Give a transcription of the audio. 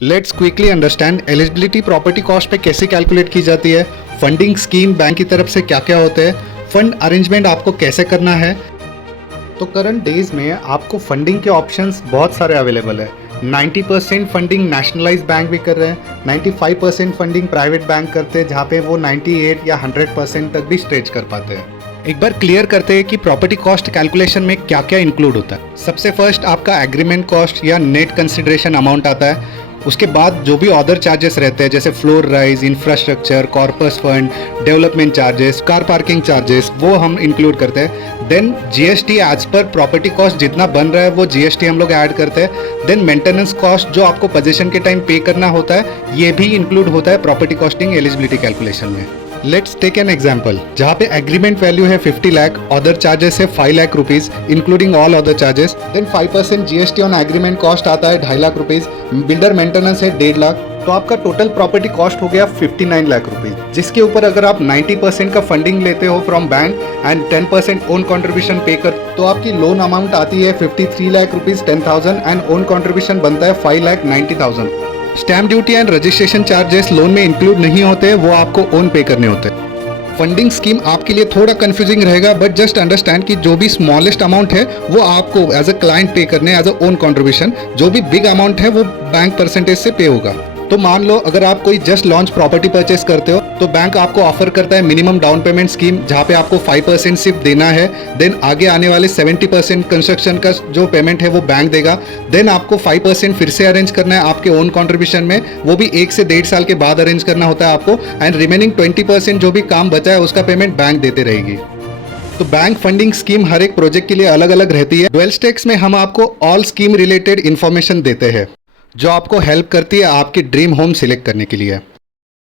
Let's quickly understand eligibility property cost पे कैसे calculate की जाती है, फंडिंग स्कीम बैंक की तरफ से क्या क्या होते हैं, फंड अरेंजमेंट आपको कैसे करना है। तो करंट डेज में आपको फंडिंग के ऑप्शंस बहुत सारे अवेलेबल है। 90% फंडिंग नेशनलाइज बैंक भी कर रहे हैं, 95% फंडिंग प्राइवेट बैंक करते हैं, जहाँ पे वो 98 या 100% तक भी स्ट्रेच कर पाते हैं। एक बार क्लियर करते हैं कि प्रॉपर्टी कॉस्ट कैलकुलेशन में क्या क्या इंक्लूड होता है। सबसे फर्स्ट आपका एग्रीमेंट कॉस्ट या नेट कंसिडरेशन अमाउंट आता है। उसके बाद जो भी अदर चार्जेस रहते हैं जैसे floor rise, infrastructure, corpus fund, development charges, car parking charges, वो हम इंक्लूड करते हैं। देन जीएसटी एज पर प्रॉपर्टी कॉस्ट जितना बन रहा है वो जीएसटी हम लोग ऐड करते हैं। देन मेंटेनेंस कॉस्ट जो आपको पोजीशन के टाइम पे करना होता है ये भी इंक्लूड होता है प्रॉपर्टी कॉस्टिंग एलिजिबिलिटी कैलकुलेशन में। लेट्स टेक एन एग्जाम्पल, जहाँ पे एग्रीमेंट वैल्यू है 50 लाख, अदर चार्जेस है 5 lakh rupees including all other charges. Then 5% GST on agreement cost आता है 2.5 लाख रुपीज, बिल्डर मेंटेनेंस है 1.5 लाख। तो आपका टोटल प्रॉपर्टी कॉस्ट हो गया 59 लाख रुपीज, जिसके ऊपर अगर आप 90% का फंडिंग लेते हो from bank and 10% own contribution पे कर, तो आपकी लोन अमाउंट आती है 53 lakh rupees 10,000 and own contribution बनता है 5,90,000। Stamp duty and registration charges loan में इंक्लूड नहीं होते, वो आपको ओन पे करने होते हैं। फंडिंग स्कीम आपके लिए थोड़ा कंफ्यूजिंग रहेगा, बट जस्ट अंडरस्टैंड कि जो भी स्मॉलेस्ट अमाउंट है वो आपको एज अ क्लाइंट पे करने एज अ ओन कॉन्ट्रीब्यूशन, जो भी बिग अमाउंट है वो बैंक परसेंटेज से पे होगा। तो मान लो अगर आप कोई जस्ट लॉन्च प्रॉपर्टी परचेस करते हो तो बैंक आपको ऑफर करता है मिनिमम डाउन पेमेंट स्कीम, जहाँ पे आपको 5% सिर्फ देना है। देन आगे आने वाले 70% कंस्ट्रक्शन का जो पेमेंट है वो बैंक देगा। देन आपको 5% फिर से अरेंज करना है आपके ओन कॉन्ट्रीब्यूशन में, वो भी 1 से 1.5 साल के बाद अरेंज करना होता है आपको। एंड रिमेनिंग 20% जो भी काम बचा है उसका पेमेंट बैंक देते रहेगी। तो बैंक फंडिंग स्कीम हर एक प्रोजेक्ट के लिए अलग अलग रहती है। ड्वेल स्टेक्स में हम आपको ऑल स्कीम रिलेटेड इन्फॉर्मेशन देते हैं जो आपको हेल्प करती है आपकी ड्रीम होम सिलेक्ट करने के लिए।